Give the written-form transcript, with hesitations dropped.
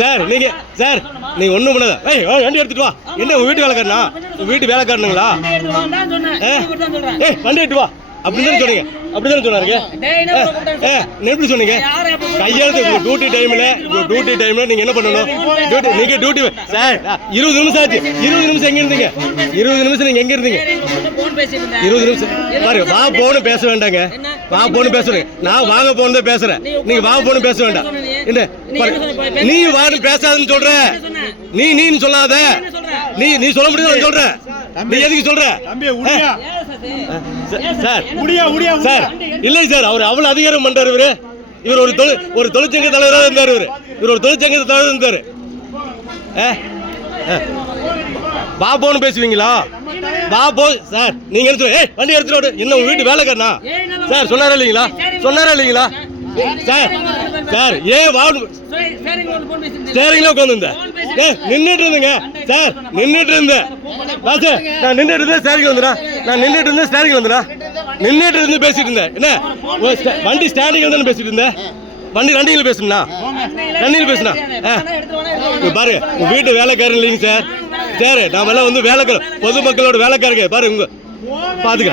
Sir நீங்க ஒண்ணும் பண்ணாத. வண்டி எடுத்துட்டு வா. என்ன உங்க வீட்டு வேலைக்காரனா? உங்க வீட்டு வேலைக்காரனுங்களா? வண்டி எடுத்து வா அப்படிதான் சொன்னீங்க. அப்படிதான் சொன்னாருங்க. எப்படி சொன்னீங்க? கையெழுத்து டியூட்டி டைம்ல நீங்க என்ன பண்ணணும்? நீங்க டியூட்டி சார் 20 நிமிஷம் ஆச்சு. 20 நிமிஷம் எங்க இருந்தீங்க? 20 நிமிஷம் நீங்க எங்க இருந்தீங்க? 20 நிமிஷம் பாருங்க. வா போன்னு பேச வேண்டாங்க. வா போன்னு பேசுறேன். நான் வாங்க போன்னு தான் பேசுறேன். நீங்க வா போன்னு பேச வேண்டாம். என்ன நீ வான்னு பேசாதுன்னு சொல்ற. நீன்னு சொல்லாத. நீ சொல்ல முடியாது சொல்றேன். நீ எதுக்கு சொல்ற? சார் இல்லை சார், அவர் அவ்வளவு அதிகாரம் பண்றாரு. இவர் ஒரு தொழிற்சங்க தலைவராக இருந்தார். இவர் ஒரு தொழிற்சங்க தலைவர் இருந்தாரு. பாபோன்னு பேசுவீங்களா? பாபோ சார் நீங்க வண்டி எடுத்துட்டு என்ன உங்க வீட்டு வேலைக்காரனா? சார் சொன்னாரா இல்லைங்களா? சார் ஏன் ஸ்டேரிங்ல உட்காந்து நின்றுட்டு இருந்தேங்க. சார் நின்றுட்டு இருந்தேன். நான் நின்றுட்டு இருந்தேன் ஸ்டேரிங் வந்துடா. நின்றுட்டு இருந்து பேசிட்டு இருந்தேன். என்ன வண்டி ஸ்டாண்டிங் வந்து பேசிட்டு இருந்தேன். வண்டி ரன்னிங்ல பேசுனா பாரு. உங்க வீட்டு வேலைக்காரன் இல்லைங்க சார். சார் நாம எல்லாம் வந்து வேலைக்காரன், பொதுமக்களோட வேலைக்காரங்க. பாரு உங்க பாத்துக்க.